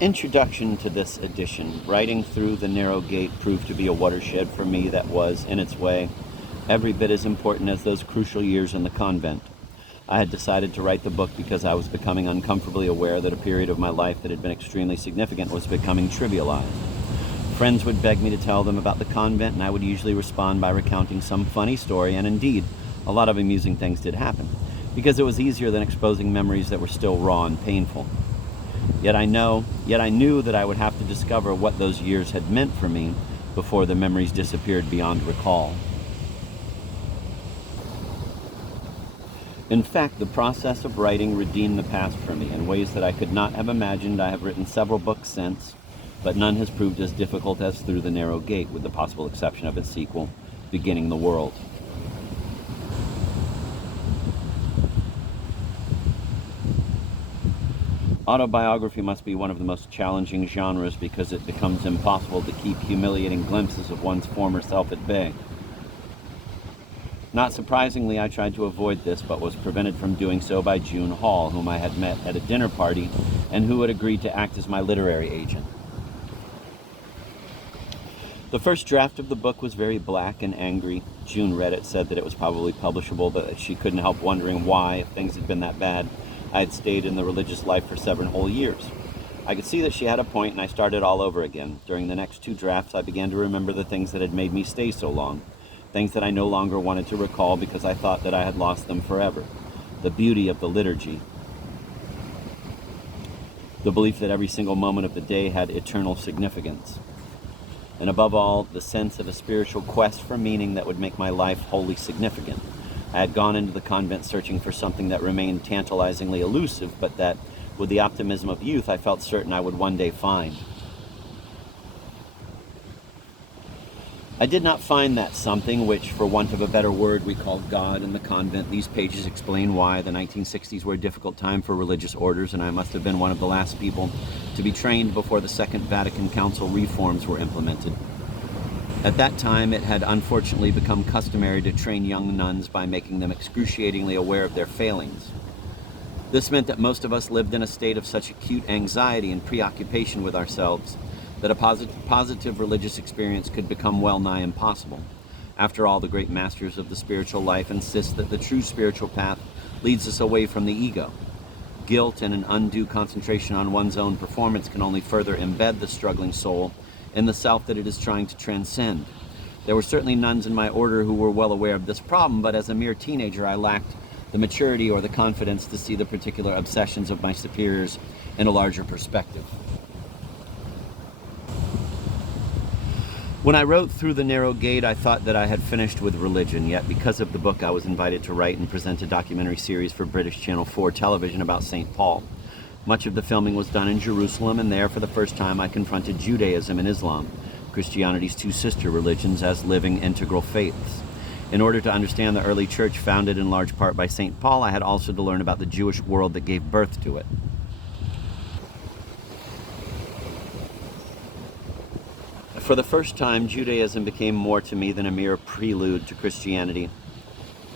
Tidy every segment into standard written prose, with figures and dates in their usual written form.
Introduction to this edition. Writing through the narrow gate proved to be a watershed for me that was, in its way, every bit as important as those crucial years in the convent. I had decided to write the book because I was becoming uncomfortably aware that a period of my life that had been extremely significant was becoming trivialized. Friends would beg me to tell them about the convent, and I would usually respond by recounting some funny story, and indeed, a lot of amusing things did happen, because it was easier than exposing memories that were still raw and painful. Yet I knew that I would have to discover what those years had meant for me before the memories disappeared beyond recall. In fact, the process of writing redeemed the past for me in ways that I could not have imagined. I have written several books since, but none has proved as difficult as Through the Narrow Gate, with the possible exception of its sequel, Beginning the World. Autobiography must be one of the most challenging genres because it becomes impossible to keep humiliating glimpses of one's former self at bay. Not surprisingly, I tried to avoid this, but was prevented from doing so by June Hall, whom I had met at a dinner party and who had agreed to act as my literary agent. The first draft of the book was very black and angry. June read it, said that it was probably publishable, but that she couldn't help wondering why, if things had been that bad, I had stayed in the religious life for 7 whole years. I could see that she had a point, and I started all over again. During the next 2 drafts, I began to remember the things that had made me stay so long, things that I no longer wanted to recall because I thought that I had lost them forever. The beauty of the liturgy, the belief that every single moment of the day had eternal significance, and above all, the sense of a spiritual quest for meaning that would make my life wholly significant. I had gone into the convent searching for something that remained tantalizingly elusive, but that, with the optimism of youth, I felt certain I would one day find. I did not find that something, which, for want of a better word, we called God, in the convent. These pages explain why. The 1960s were a difficult time for religious orders, and I must have been one of the last people to be trained before the Second Vatican Council reforms were implemented. At that time, it had unfortunately become customary to train young nuns by making them excruciatingly aware of their failings. This meant that most of us lived in a state of such acute anxiety and preoccupation with ourselves that a positive religious experience could become well nigh impossible. After all, the great masters of the spiritual life insist that the true spiritual path leads us away from the ego. Guilt and an undue concentration on one's own performance can only further embed the struggling soul in the self that it is trying to transcend. There were certainly nuns in my order who were well aware of this problem, but as a mere teenager I lacked the maturity or the confidence to see the particular obsessions of my superiors in a larger perspective. When I wrote Through the Narrow Gate, I thought that I had finished with religion, yet because of the book I was invited to write and present a documentary series for British Channel 4 television about St. Paul. Much of the filming was done in Jerusalem, and there, for the first time, I confronted Judaism and Islam, Christianity's 2 sister religions, as living integral faiths. In order to understand the early church, founded in large part by St. Paul, I had also to learn about the Jewish world that gave birth to it. For the first time, Judaism became more to me than a mere prelude to Christianity,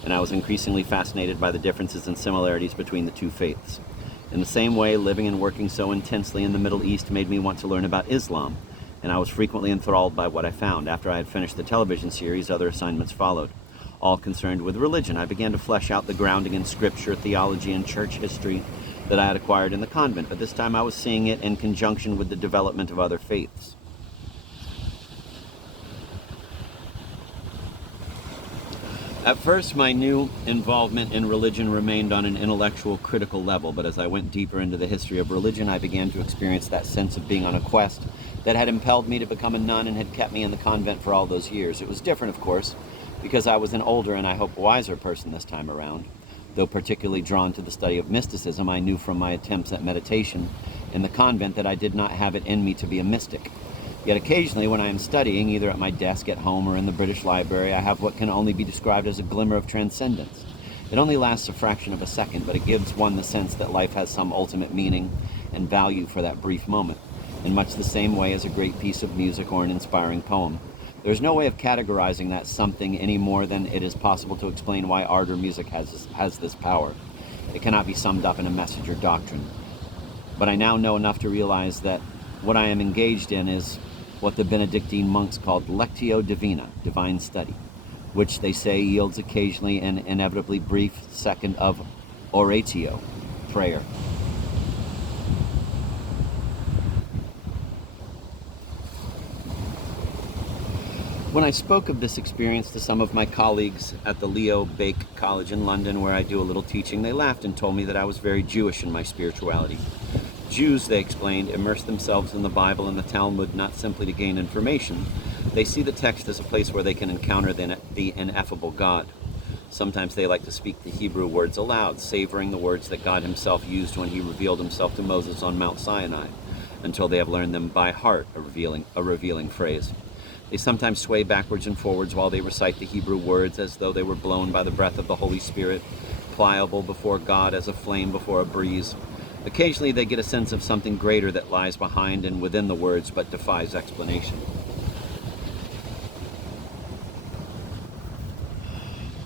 and I was increasingly fascinated by the differences and similarities between the 2 faiths. In the same way, living and working so intensely in the Middle East made me want to learn about Islam, and I was frequently enthralled by what I found. After I had finished the television series, other assignments followed, all concerned with religion. I began to flesh out the grounding in scripture, theology, and church history that I had acquired in the convent, but this time I was seeing it in conjunction with the development of other faiths. At first, my new involvement in religion remained on an intellectual, critical level, but as I went deeper into the history of religion, I began to experience that sense of being on a quest that had impelled me to become a nun and had kept me in the convent for all those years. It was different, of course, because I was an older and I hope wiser person this time around. Though particularly drawn to the study of mysticism, I knew from my attempts at meditation in the convent that I did not have it in me to be a mystic. Yet occasionally, when I am studying, either at my desk at home or in the British Library, I have what can only be described as a glimmer of transcendence. It only lasts a fraction of a second, but it gives one the sense that life has some ultimate meaning and value for that brief moment, in much the same way as a great piece of music or an inspiring poem. There is no way of categorizing that something any more than it is possible to explain why art or music has this power. It cannot be summed up in a message or doctrine. But I now know enough to realize that what I am engaged in is what the Benedictine monks called Lectio Divina, divine study, which they say yields occasionally an inevitably brief second of oratio, prayer. When I spoke of this experience to some of my colleagues at the Leo Baeck College in London, where I do a little teaching, they laughed and told me that I was very Jewish in my spirituality. Jews, they explained, immerse themselves in the Bible and the Talmud not simply to gain information. They see the text as a place where they can encounter the ineffable God. Sometimes they like to speak the Hebrew words aloud, savoring the words that God himself used when he revealed himself to Moses on Mount Sinai, until they have learned them by heart, a revealing phrase. They sometimes sway backwards and forwards while they recite the Hebrew words as though they were blown by the breath of the Holy Spirit, pliable before God as a flame before a breeze. Occasionally they get a sense of something greater that lies behind and within the words but defies explanation.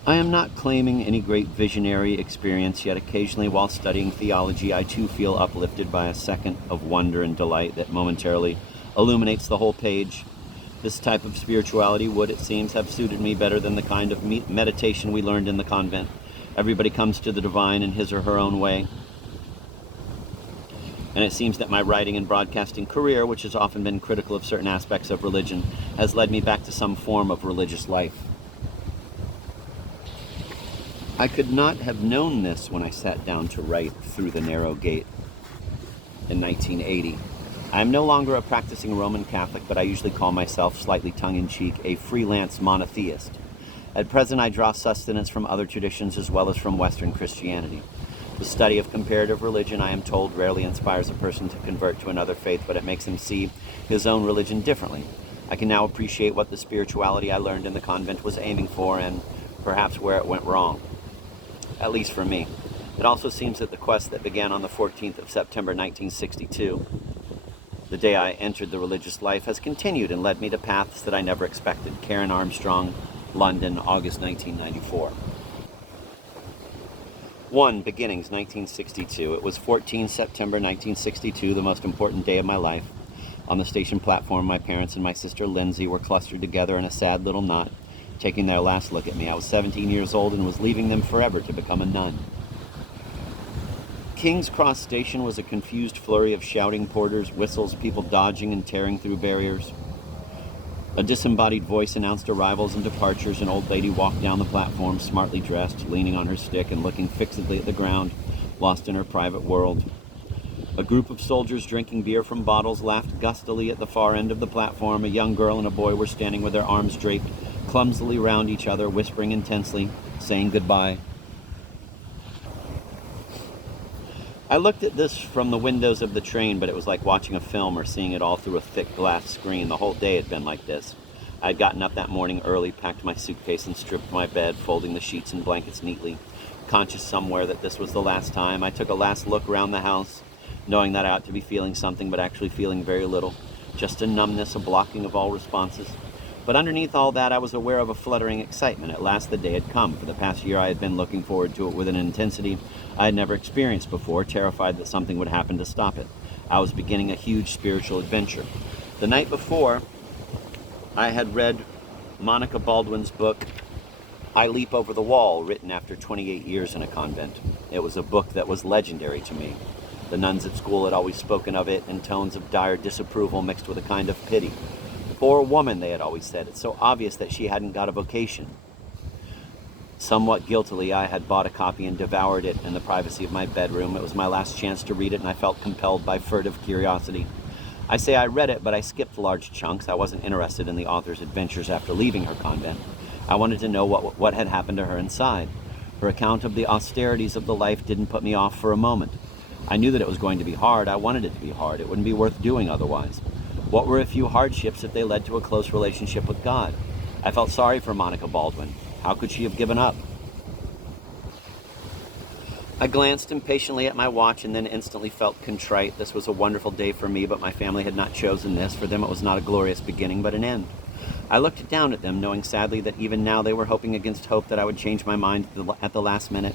I am not claiming any great visionary experience, yet occasionally while studying theology I too feel uplifted by a second of wonder and delight that momentarily illuminates the whole page. This type of spirituality would, it seems, have suited me better than the kind of meditation we learned in the convent. Everybody comes to the divine in his or her own way. And it seems that my writing and broadcasting career, which has often been critical of certain aspects of religion, has led me back to some form of religious life. I could not have known this when I sat down to write Through the Narrow Gate in 1980. I am no longer a practicing Roman Catholic, but I usually call myself, slightly tongue-in-cheek, a freelance monotheist. At present, I draw sustenance from other traditions as well as from Western Christianity. The study of comparative religion, I am told, rarely inspires a person to convert to another faith, but it makes him see his own religion differently. I can now appreciate what the spirituality I learned in the convent was aiming for and perhaps where it went wrong, at least for me. It also seems that the quest that began on the 14th of September 1962, the day I entered the religious life, has continued and led me to paths that I never expected. Karen Armstrong, London, August 1994. 1. Beginnings, 1962. It was 14 September 1962, the most important day of my life. On the station platform, my parents and my sister Lindsay were clustered together in a sad little knot, taking their last look at me. I was 17 years old and was leaving them forever to become a nun. King's Cross Station was a confused flurry of shouting porters, whistles, people dodging and tearing through barriers. A disembodied voice announced arrivals and departures. An old lady walked down the platform, smartly dressed, leaning on her stick and looking fixedly at the ground, lost in her private world. A group of soldiers drinking beer from bottles laughed gustily at the far end of the platform. A young girl and a boy were standing with their arms draped clumsily round each other, whispering intensely, saying goodbye. I looked at this from the windows of the train, but it was like watching a film or seeing it all through a thick glass screen. The whole day had been like this. I had gotten up that morning early, packed my suitcase and stripped my bed, folding the sheets and blankets neatly, conscious somewhere that this was the last time. I took a last look around the house, knowing that I ought to be feeling something, but actually feeling very little. Just a numbness, a blocking of all responses. But underneath all that, I was aware of a fluttering excitement. At last the day had come. For the past year, I had been looking forward to it with an intensity I had never experienced before, terrified that something would happen to stop it. I was beginning a huge spiritual adventure. The night before, I had read Monica Baldwin's book, I Leap Over the Wall, written after 28 years in a convent. It was a book that was legendary to me. The nuns at school had always spoken of it in tones of dire disapproval mixed with a kind of pity. Poor woman, they had always said. It's so obvious that she hadn't got a vocation. Somewhat guiltily, I had bought a copy and devoured it in the privacy of my bedroom. It was my last chance to read it, and I felt compelled by furtive curiosity. I say I read it, but I skipped large chunks. I wasn't interested in the author's adventures after leaving her convent. I wanted to know what had happened to her inside. Her account of the austerities of the life didn't put me off for a moment. I knew that it was going to be hard. I wanted it to be hard. It wouldn't be worth doing otherwise. What were a few hardships if they led to a close relationship with God? I felt sorry for Monica Baldwin. How could she have given up? I glanced impatiently at my watch and then instantly felt contrite. This was a wonderful day for me, but my family had not chosen this. For them it was not a glorious beginning, but an end. I looked down at them, knowing sadly that even now they were hoping against hope that I would change my mind at the last minute.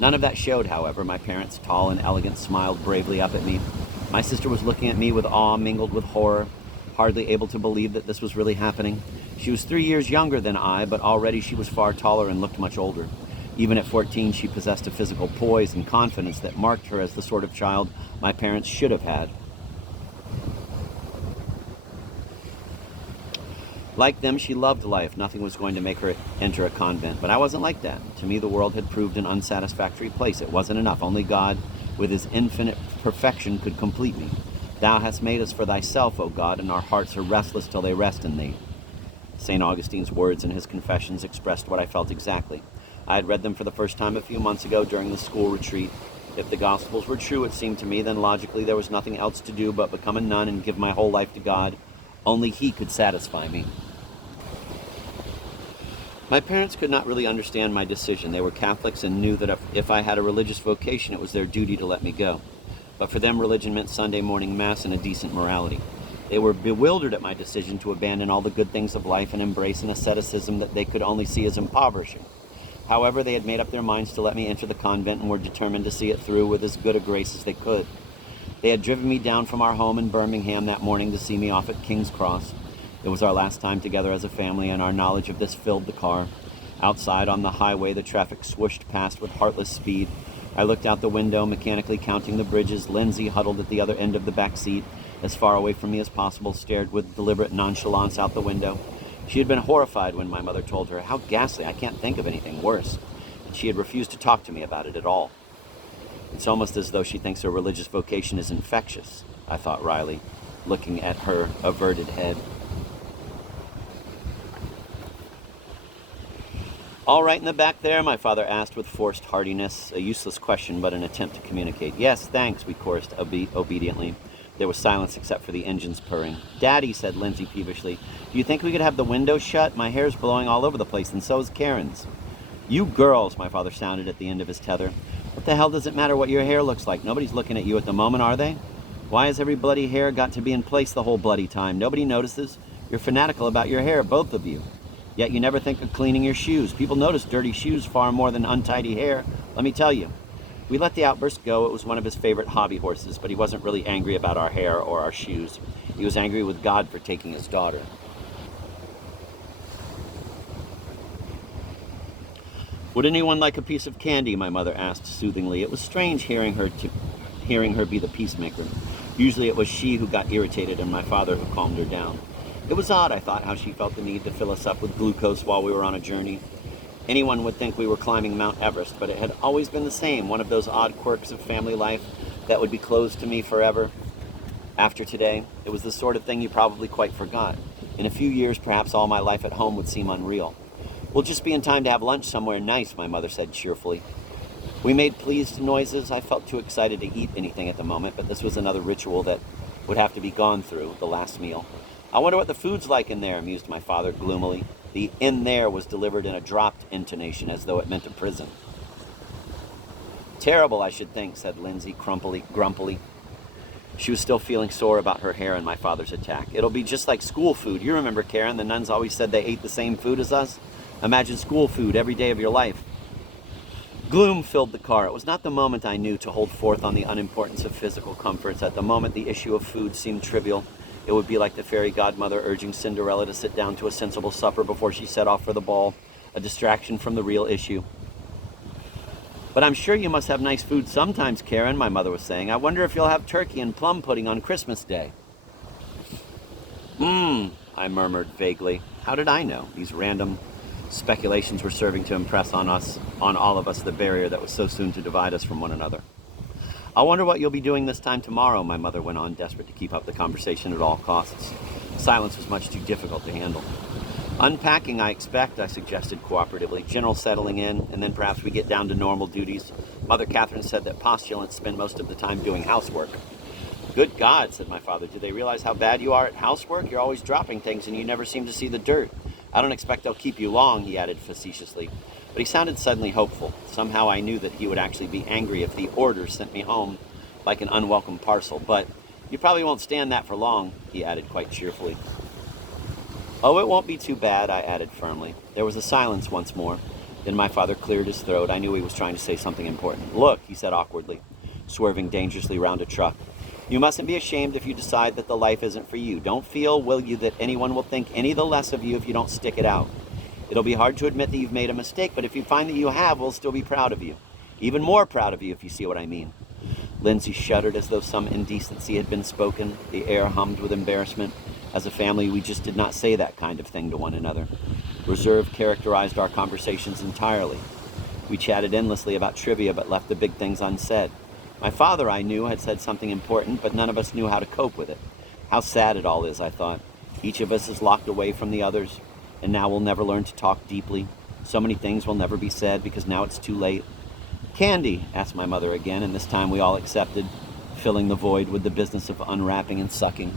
None of that showed, however. My parents, tall and elegant, smiled bravely up at me. My sister was looking at me with awe mingled with horror, hardly able to believe that this was really happening. She was 3 years younger than I, but already she was far taller and looked much older. Even at 14, she possessed a physical poise and confidence that marked her as the sort of child my parents should have had. Like them, she loved life. Nothing was going to make her enter a convent. But I wasn't like that. To me, the world had proved an unsatisfactory place. It wasn't enough. Only God, with his infinite perfection, could complete me. Thou hast made us for thyself, O God, and our hearts are restless till they rest in thee. St. Augustine's words in his Confessions expressed what I felt exactly. I had read them for the first time a few months ago during the school retreat. If the Gospels were true, it seemed to me, then logically there was nothing else to do but become a nun and give my whole life to God. Only he could satisfy me. My parents could not really understand my decision. They were Catholics and knew that if I had a religious vocation, it was their duty to let me go. But for them, religion meant Sunday morning Mass and a decent morality. They were bewildered at my decision to abandon all the good things of life and embrace an asceticism that they could only see as impoverishing. However, they had made up their minds to let me enter the convent and were determined to see it through with as good a grace as they could. They had driven me down from our home in Birmingham that morning to see me off at King's Cross. It was our last time together as a family, and our knowledge of this filled the car. Outside on the highway, the traffic swooshed past with heartless speed. I looked out the window, mechanically counting the bridges. Lindsay, huddled at the other end of the back seat, as far away from me as possible, stared with deliberate nonchalance out the window. She had been horrified when my mother told her. How ghastly, I can't think of anything worse. And she had refused to talk to me about it at all. It's almost as though she thinks her religious vocation is infectious, I thought wryly, looking at her averted head. All right in the back there? My father asked with forced heartiness, a useless question but an attempt to communicate. Yes, thanks, we chorused obediently. There was silence except for the engine's purring. Daddy, said Lindsay peevishly, do you think we could have the window shut? My hair's blowing all over the place, and so is Karen's. You girls, my father sounded at the end of his tether. What the hell does it matter what your hair looks like? Nobody's looking at you at the moment, are they? Why has every bloody hair got to be in place the whole bloody time? Nobody notices. You're fanatical about your hair, both of you. Yet you never think of cleaning your shoes. People notice dirty shoes far more than untidy hair, let me tell you. We let the outburst go. It was one of his favorite hobby horses, but he wasn't really angry about our hair or our shoes. He was angry with God for taking his daughter. Would anyone like a piece of candy? My mother asked soothingly. It was strange hearing her be the peacemaker. Usually it was she who got irritated and my father who calmed her down. It was odd, I thought, how she felt the need to fill us up with glucose while we were on a journey. Anyone would think we were climbing Mount Everest, but it had always been the same, one of those odd quirks of family life that would be closed to me forever. After today, it was the sort of thing you probably quite forgot. In a few years, perhaps all my life at home would seem unreal. We'll just be in time to have lunch somewhere nice, my mother said cheerfully. We made pleased noises. I felt too excited to eat anything at the moment, but this was another ritual that would have to be gone through, the last meal. I wonder what the food's like in there, mused my father gloomily. The "in there" was delivered in a dropped intonation, as though it meant a prison. Terrible, I should think, said Lindsay grumpily. She was still feeling sore about her hair and my father's attack. It'll be just like school food. You remember, Karen, the nuns always said they ate the same food as us? Imagine school food every day of your life. Gloom filled the car. It was not the moment I knew to hold forth on the unimportance of physical comforts. At the moment, the issue of food seemed trivial. It would be like the fairy godmother urging Cinderella to sit down to a sensible supper before she set off for the ball, a distraction from the real issue. But I'm sure you must have nice food sometimes, Karen, my mother was saying. I wonder if you'll have turkey and plum pudding on Christmas Day. I murmured vaguely. How did I know? These random speculations were serving to impress on all of us, the barrier that was so soon to divide us from one another. I wonder what you'll be doing this time tomorrow, my mother went on, desperate to keep up the conversation at all costs. Silence was much too difficult to handle. Unpacking, I expect, I suggested cooperatively. General settling in, and then perhaps we get down to normal duties. Mother Catherine said that postulants spend most of the time doing housework. Good God, said my father, do they realize how bad you are at housework? You're always dropping things and you never seem to see the dirt. I don't expect they'll keep you long, he added facetiously. But he sounded suddenly hopeful. Somehow I knew that he would actually be angry if the order sent me home like an unwelcome parcel. But you probably won't stand that for long, he added quite cheerfully. Oh, it won't be too bad, I added firmly. There was a silence once more. Then my father cleared his throat. I knew he was trying to say something important. Look, he said awkwardly, swerving dangerously round a truck. You mustn't be ashamed if you decide that the life isn't for you. Don't feel, will you, that anyone will think any the less of you if you don't stick it out. It'll be hard to admit that you've made a mistake, but if you find that you have, we'll still be proud of you. Even more proud of you, if you see what I mean. Lindsay shuddered as though some indecency had been spoken. The air hummed with embarrassment. As a family, we just did not say that kind of thing to one another. Reserve characterized our conversations entirely. We chatted endlessly about trivia, but left the big things unsaid. My father, I knew, had said something important, but none of us knew how to cope with it. How sad it all is, I thought. Each of us is locked away from the others, and now we'll never learn to talk deeply. So many things will never be said because now it's too late. Candy, asked my mother again, and this time we all accepted, filling the void with the business of unwrapping and sucking.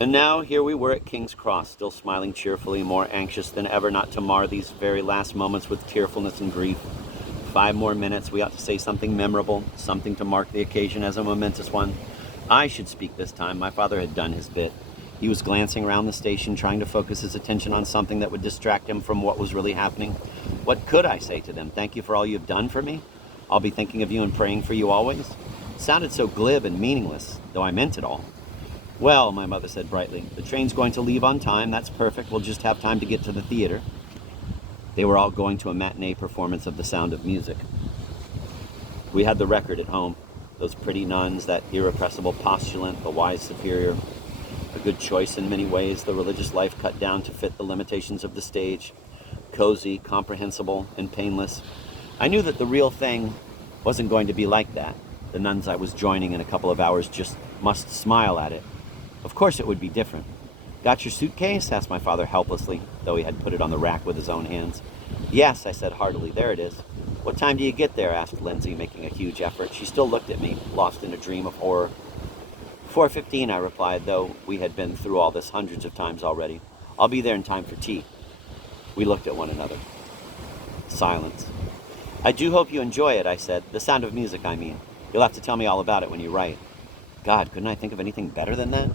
And now here we were at King's Cross, still smiling cheerfully, more anxious than ever not to mar these very last moments with tearfulness and grief. 5 more minutes, we ought to say something memorable, something to mark the occasion as a momentous one. I should speak this time. My father had done his bit. He was glancing around the station, trying to focus his attention on something that would distract him from what was really happening. What could I say to them? Thank you for all you've done for me? I'll be thinking of you and praying for you always? It sounded so glib and meaningless, though I meant it all. Well, my mother said brightly, the train's going to leave on time. That's perfect. We'll just have time to get to the theater. They were all going to a matinee performance of The Sound of Music. We had the record at home. Those pretty nuns, that irrepressible postulant, the wise superior. A good choice in many ways, the religious life cut down to fit the limitations of the stage. Cozy, comprehensible, and painless. I knew that the real thing wasn't going to be like that. The nuns I was joining in a couple of hours just must smile at it. Of course it would be different. Got your suitcase? Asked my father helplessly, though he had put it on the rack with his own hands. Yes, I said heartily. There it is. What time do you get there? Asked Lindsay, making a huge effort. She still looked at me, lost in a dream of horror. 4:15, I replied, though we had been through all this hundreds of times already. I'll be there in time for tea. We looked at one another. Silence. I do hope you enjoy it, I said. The Sound of Music, I mean. You'll have to tell me all about it when you write. God, couldn't I think of anything better than that?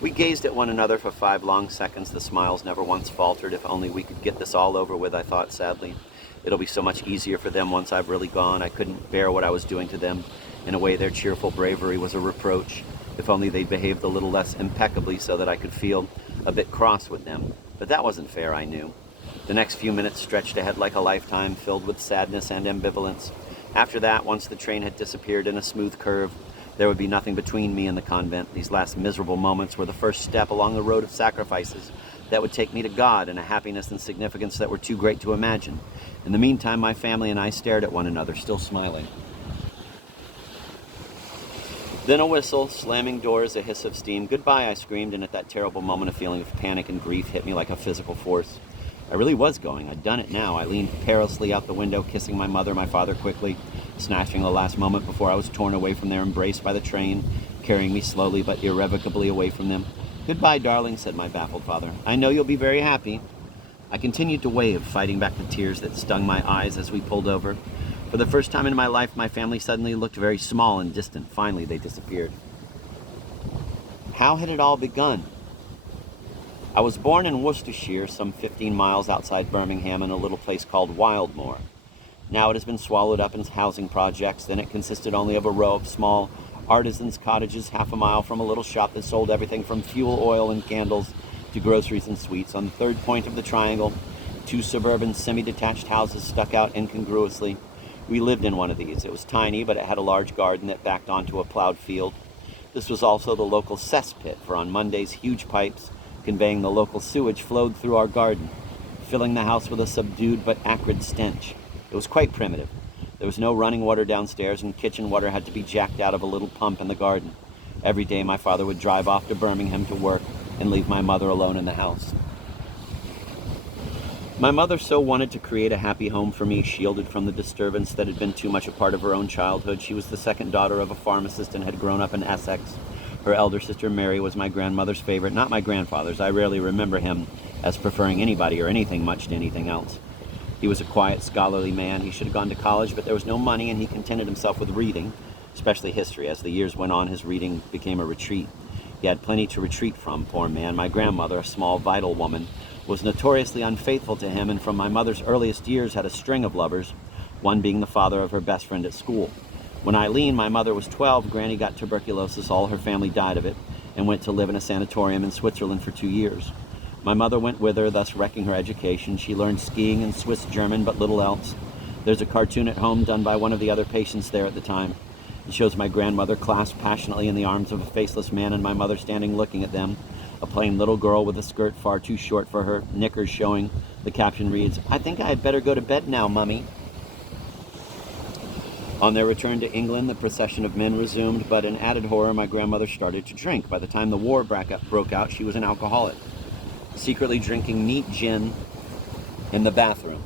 We gazed at one another for 5 long seconds. The smiles never once faltered. If only we could get this all over with, I thought sadly. It'll be so much easier for them once I've really gone. I couldn't bear what I was doing to them. In a way, their cheerful bravery was a reproach. If only they'd behaved a little less impeccably so that I could feel a bit cross with them. But that wasn't fair, I knew. The next few minutes stretched ahead like a lifetime, filled with sadness and ambivalence. After that, once the train had disappeared in a smooth curve, there would be nothing between me and the convent. These last miserable moments were the first step along the road of sacrifices that would take me to God and a happiness and significance that were too great to imagine. In the meantime, my family and I stared at one another, still smiling. Then a whistle, slamming doors, a hiss of steam. Goodbye, I screamed, and at that terrible moment a feeling of panic and grief hit me like a physical force. I really was going. I'd done it now. I leaned perilously out the window, kissing my mother, my father quickly, snatching the last moment before I was torn away from their embrace by the train, carrying me slowly but irrevocably away from them. Goodbye, darling, said my baffled father. I know you'll be very happy. I continued to wave, fighting back the tears that stung my eyes as we pulled over. For the first time in my life, my family suddenly looked very small and distant. Finally, they disappeared. How had it all begun? I was born in Worcestershire, some 15 miles outside Birmingham, in a little place called Wildmoor. Now it has been swallowed up in housing projects. Then it consisted only of a row of small artisans' cottages half a mile from a little shop that sold everything from fuel oil and candles to groceries and sweets. On the third point of the triangle, 2 suburban semi-detached houses stuck out incongruously. We lived in one of these. It was tiny, but it had a large garden that backed onto a plowed field. This was also the local cesspit, for on Mondays, huge pipes conveying the local sewage flowed through our garden, filling the house with a subdued but acrid stench. It was quite primitive. There was no running water downstairs, and kitchen water had to be jacked out of a little pump in the garden. Every day my father would drive off to Birmingham to work and leave my mother alone in the house. My mother so wanted to create a happy home for me, shielded from the disturbance that had been too much a part of her own childhood. She was the second daughter of a pharmacist and had grown up in Essex. Her elder sister Mary was my grandmother's favorite, not my grandfather's. I rarely remember him as preferring anybody or anything much to anything else. He was a quiet, scholarly man. He should have gone to college, but there was no money, and he contented himself with reading, especially history. As the years went on, his reading became a retreat. He had plenty to retreat from, poor man. My grandmother, a small, vital woman, was notoriously unfaithful to him, and from my mother's earliest years had a string of lovers, one being the father of her best friend at school. When Eileen, my mother, was 12, Granny got tuberculosis, all her family died of it, and went to live in a sanatorium in Switzerland for 2 years. My mother went with her, thus wrecking her education. She learned skiing and Swiss German, but little else. There's a cartoon at home done by one of the other patients there at the time. It shows my grandmother clasped passionately in the arms of a faceless man and my mother standing looking at them. A plain little girl with a skirt far too short for her, knickers showing. The caption reads, "I think I had better go to bed now, Mummy." On their return to England, the procession of men resumed, but in added horror, my grandmother started to drink. By the time the war broke out, she was an alcoholic, secretly drinking neat gin in the bathroom.